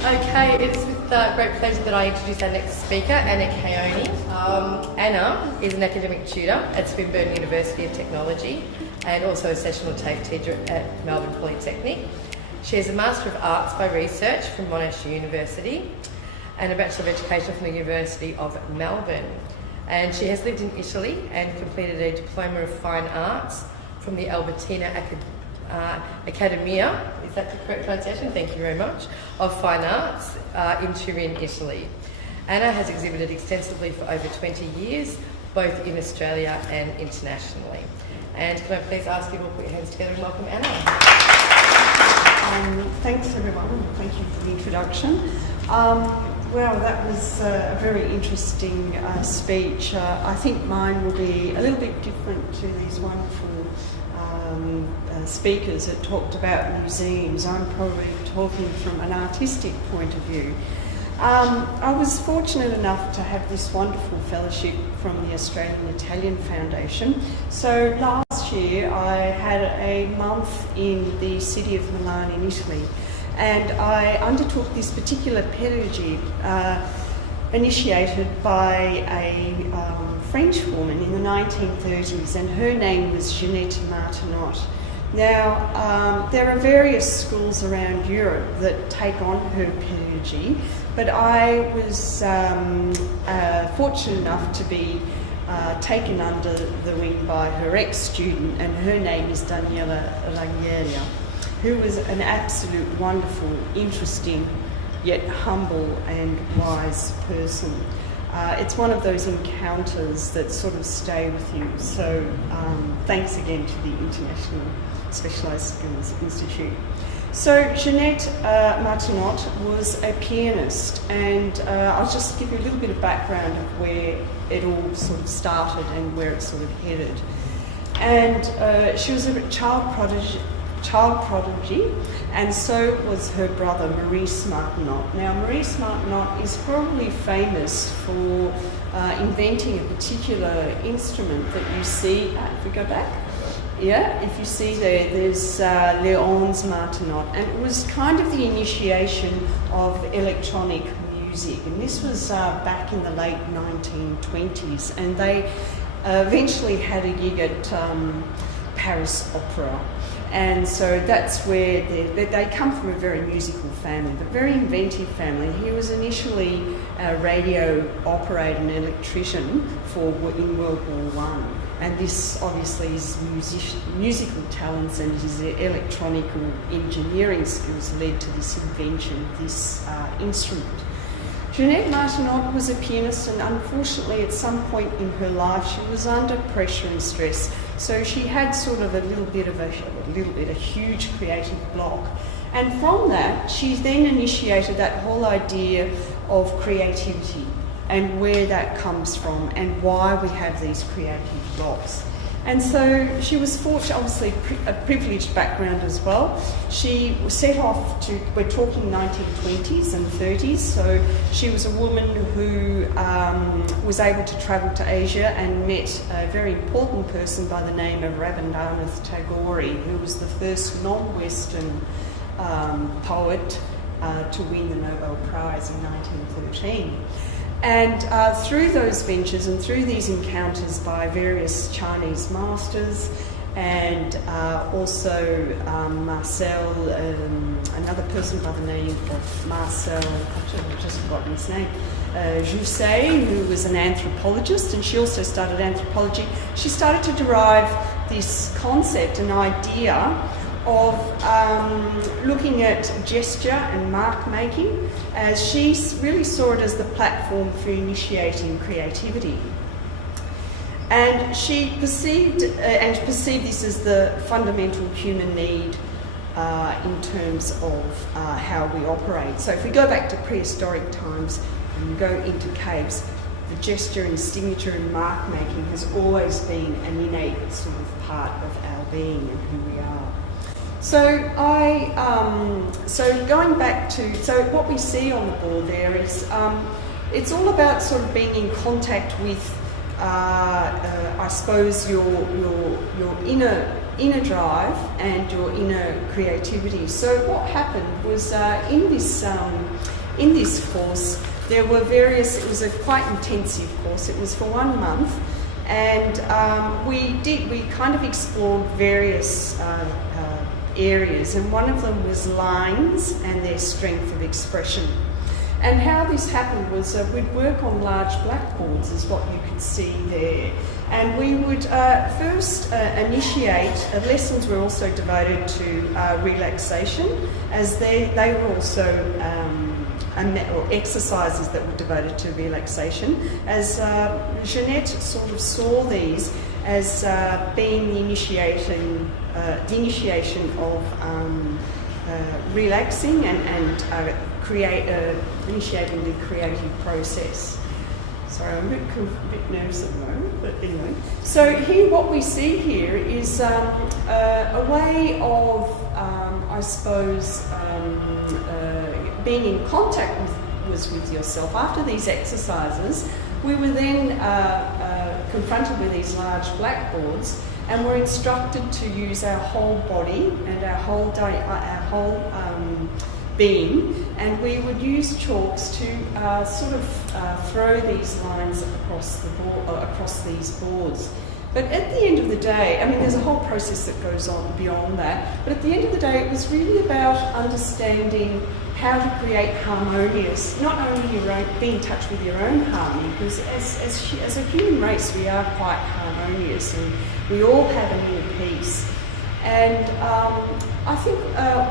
Okay, it's with great pleasure that I introduce our next speaker, Anna Caione. Anna is an academic tutor at Swinburne University of Technology and also a sessional TAFE teacher at Melbourne Polytechnic. She has a Master of Arts by Research from Monash University and a Bachelor of Education from the University of Melbourne. And she has lived in Italy and completed a Diploma of Fine Arts from the Albertina Accademia, is that the correct pronunciation? Thank you very much, of Fine Arts in Turin, Italy. Anna has exhibited extensively for over 20 years, both in Australia and internationally. And can I please ask you to put your hands together and welcome Anna? Thanks everyone, thank you for the introduction. Well, that was a very interesting speech. I think mine will be a little bit different to these wonderful speakers that talked about museums. I'm probably talking from an artistic point of view. I was fortunate enough to have this wonderful fellowship from the Australian Italian Foundation. So last year I had a month in the city of Milan in Italy, and I undertook this particular pedagogy initiated by a French woman in the 1930s, and her name was Jeanette Martenot. Now, there are various schools around Europe that take on her pedagogy, but I was fortunate enough to be taken under the wing by her ex-student, and her name is Daniela Langheria, who was an absolute wonderful, interesting, yet humble and wise person. It's one of those encounters that sort of stay with you. So thanks again to the International Specialised Skills Institute. So Jeanette Martenot was a pianist, and I'll just give you a little bit of background of where it all sort of started and where it sort of headed. And she was a child prodigy, and so was her brother Maurice Martenot. Now, Maurice Martenot is probably famous for inventing a particular instrument that you see. If we go back, yeah, if you see there's Léonce Martenot, and it was kind of the initiation of electronic music, and this was back in the late 1920s, and they eventually had a gig at Paris Opera. And so that's where they come from, a very musical family, but very inventive family. He was initially a radio operator and electrician in World War I. And this obviously his musical talents and his electronical engineering skills led to this invention of this instrument. Jeanette Martenot was a pianist, and unfortunately at some point in her life she was under pressure and stress. So she had sort of a huge creative block. And from that, she then initiated that whole idea of creativity and where that comes from and why we have these creative blocks. And so she was fortunate, obviously a privileged background as well. She set off to, we're talking 1920s and 30s, so she was a woman who was able to travel to Asia and met a very important person by the name of Rabindranath Tagore, who was the first non-Western poet to win the Nobel Prize in 1913. And through those ventures and through these encounters by various Chinese masters and also Marcel, another person by the name of Marcel, I've just forgotten his name, Jousset, who was an anthropologist, and she also studied anthropology. She started to derive this concept, an idea of looking at gesture and mark making, as she really saw it as the platform for initiating creativity. And she perceived this as the fundamental human need in terms of how we operate. So if we go back to prehistoric times and go into caves, the gesture and signature and mark making has always been an innate sort of part of our being and who we are. So going back to, so what we see on the board there is, it's all about sort of being in contact with, I suppose, your inner drive and your inner creativity. So what happened was in this in this course, there were various, it was a quite intensive course, it was for 1 month, and we kind of explored various areas, and one of them was lines and their strength of expression. And how this happened was we'd work on large blackboards, is what you could see there. And we would first initiate, lessons were also devoted to relaxation, as they were also or exercises that were devoted to relaxation, as Jeanette sort of saw these as being the initiation of relaxing and initiating the creative process. Sorry, I'm a bit nervous at the moment, but anyway. So here, what we see here is a way of, I suppose, being in contact with yourself. After these exercises, we were then confronted with these large blackboards, and we're instructed to use our whole body and our whole being, and we would use chalks to sort of throw these lines across these boards. But at the end of the day, I mean, there's a whole process that goes on beyond that, but at the end of the day, it was really about understanding how to create harmonious, not only your own, be in touch with your own harmony, because as a human race, we are quite harmonious, and we all have an inner peace. And I think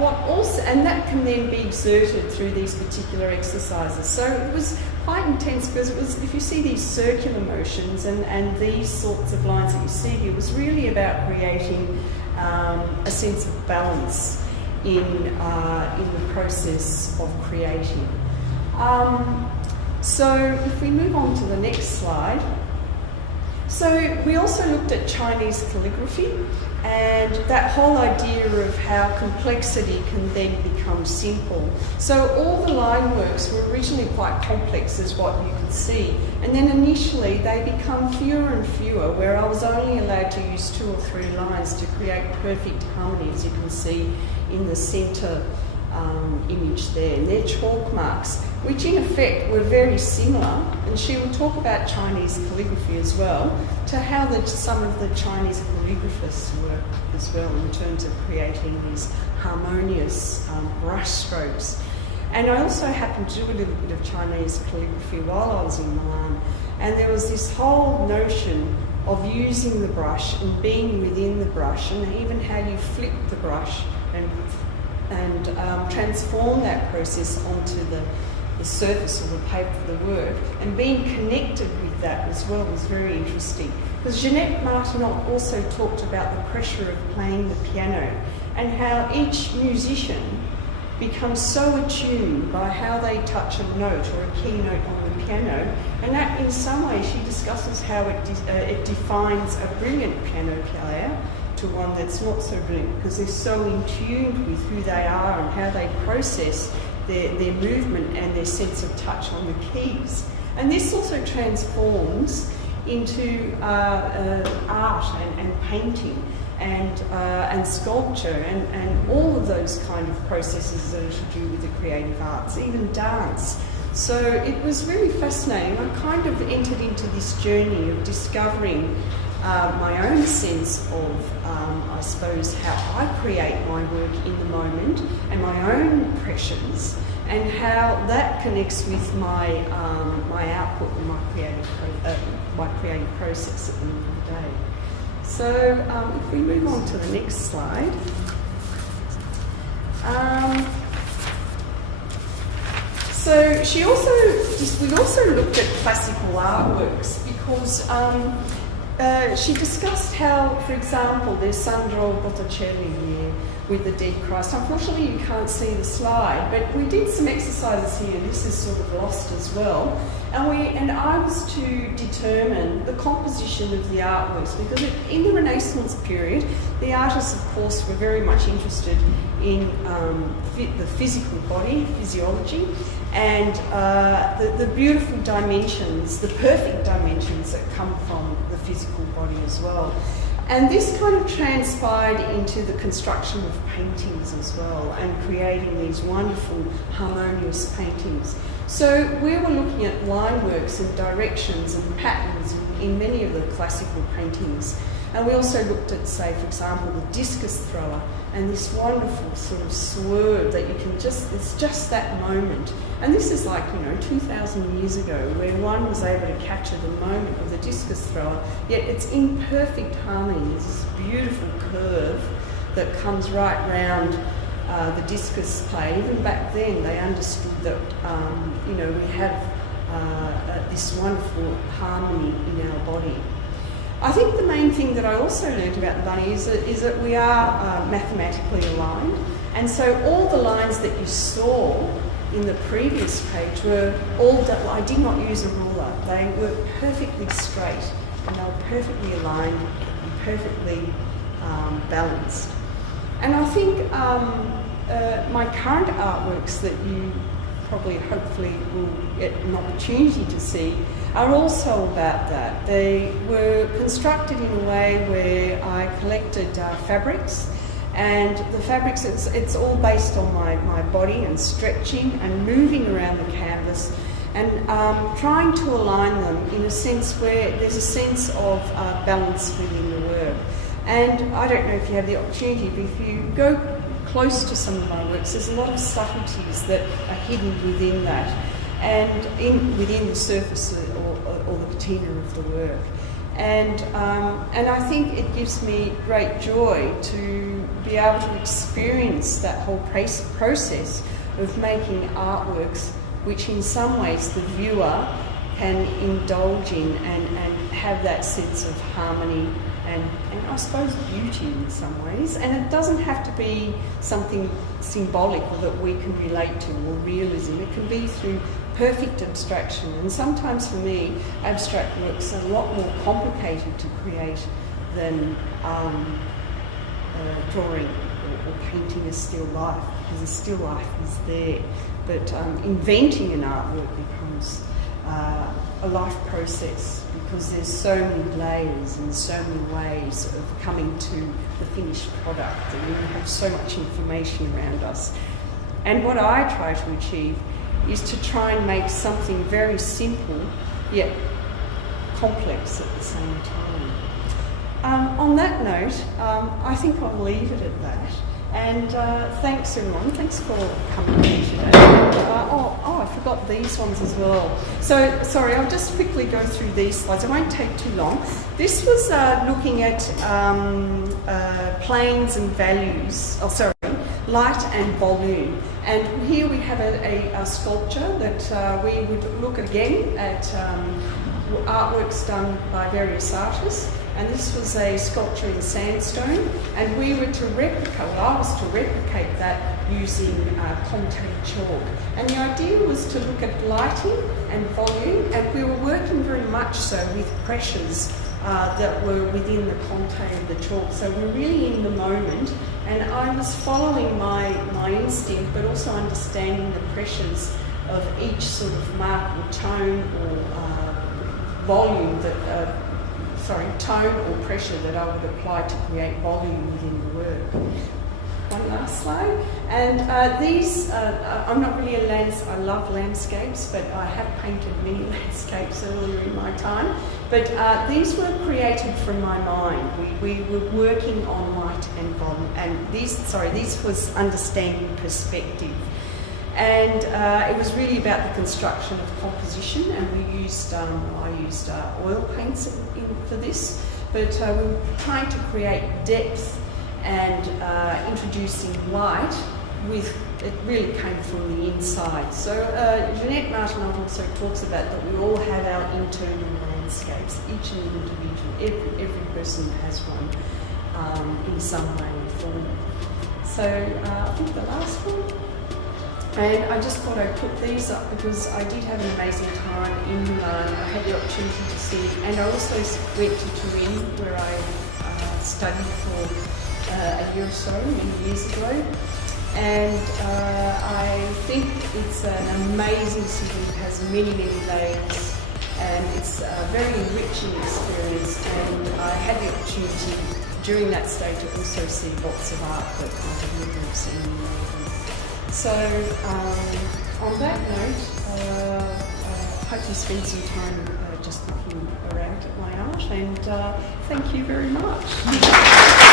what also, and that can then be exerted through these particular exercises. So it was quite intense, because it was, if you see these circular motions and these sorts of lines that you see here, it was really about creating a sense of balance in the process of creating. So if we move on to the next slide. So we also looked at Chinese calligraphy, and that whole idea of how complexity can then become simple. So all the line works were originally quite complex, as what you could see, and then initially they become fewer and fewer, where I was only allowed to use 2 or 3 lines to create perfect harmony, as you can see in the centre image there. And they're chalk marks, which in effect were very similar, and she will talk about Chinese calligraphy as well, to how some of the Chinese calligraphists work as well in terms of creating these harmonious brush strokes. And I also happened to do a little bit of Chinese calligraphy while I was in Milan, and there was this whole notion of using the brush and being within the brush, and even how you flip the brush and transform that process onto the surface or the paper of the work, and being connected with that as well was very interesting. Because Jeanette Martenot also talked about the pressure of playing the piano, and how each musician becomes so attuned by how they touch a note or a key note on the piano, and that in some way she discusses how it defines a brilliant piano player to one that's not so brilliant, because they're so in tune with who they are and how they process their movement and their sense of touch on the keys. And this also transforms into art and painting and sculpture and all of those kind of processes that are to do with the creative arts, even dance. So it was really fascinating. I kind of entered into this journey of discovering my own sense of, I suppose, how I create my work in the moment and my own impressions, and how that connects with my my output and my creative process at the end of the day. So if we move on to the next slide. So we also looked at classical artworks, because she discussed how, for example, there's Sandro Botticelli here with the Dead Christ. Unfortunately, you can't see the slide, but we did some exercises here. This is sort of lost as well. And I was to determine the composition of the artworks, because in the Renaissance period, the artists, of course, were very much interested in the physical body, physiology, and the beautiful dimensions, the perfect dimensions that come from the physical body as well. And this kind of transpired into the construction of paintings as well, and creating these wonderful harmonious paintings. So we were looking at line works and directions and patterns in many of the classical paintings. And we also looked at, say, for example, the discus thrower and this wonderful sort of swerve that you can just, it's just that moment. And this is like, 2,000 years ago, where one was able to capture the moment of the discus thrower, yet it's in perfect harmony. There's this beautiful curve that comes right round the discus play. Even back then, they understood that, we have this wonderful harmony in our body. I think the main thing that I also learned about the bunny is that we are mathematically aligned, and so all the lines that you saw in the previous page were all done. I did not use a ruler. They were perfectly straight, and they were perfectly aligned and perfectly balanced. And I think my current artworks that you probably hopefully will get an opportunity to see are also about that. They were constructed in a way where I collected fabrics, and the fabrics, it's all based on my body and stretching and moving around the canvas and trying to align them in a sense where there's a sense of balance within the work. And I don't know if you have the opportunity, but if you go close to some of my works, there's a lot of subtleties that are hidden within that and within the surface or the patina of the work. And I think it gives me great joy to be able to experience that whole process of making artworks which in some ways the viewer can indulge in and have that sense of harmony and I suppose beauty in some ways. And it doesn't have to be something symbolic or that we can relate to or realism. It can be through perfect abstraction. And sometimes for me, abstract works are a lot more complicated to create than drawing or painting a still life, because a still life is there. But inventing an artwork becomes a life process, because there's so many layers and so many ways of coming to the finished product, and we have so much information around us. And what I try to achieve is to try and make something very simple yet complex at the same time. On that note, I think I'll leave it at that. And thanks everyone, thanks for coming here today. I forgot these ones as well. So, sorry, I'll just quickly go through these slides. It won't take too long. This was looking at planes and values, light and volume. And here we have a sculpture that we would look again at artworks done by various artists. And this was a sculpture in sandstone, and we were to replicate, I was to replicate that using Conte chalk. And the idea was to look at lighting and volume, and we were working very much so with pressures that were within the Conte of the chalk. So we're really in the moment, and I was following my instinct, but also understanding the pressures of each sort of mark or tone or volume that tone or pressure that I would apply to create volume within the work. One last slide. And these, I'm not really I love landscapes, but I have painted many landscapes earlier in my time. But these were created from my mind. We were working on light and volume, and this was understanding perspective. And it was really about the construction of composition, and we used, I used oil paints for this, but we were trying to create depth and introducing light with, it really came from the inside. So Jeanette Martenot also talks about that we all have our internal landscapes, each and individual, every person has one in some way or form. So I think the last one. And I just thought I'd put these up because I did have an amazing time in Milan. I had the opportunity to see, and I also went to Turin where I studied for a year or so, many years ago. And I think it's an amazing city. It has many, many layers. and it's a very enriching experience, and I had the opportunity during that stay to also see lots of art that I had never seen in Melbourne. So on that note, I hope you spend some time just looking around at my art, and thank you very much.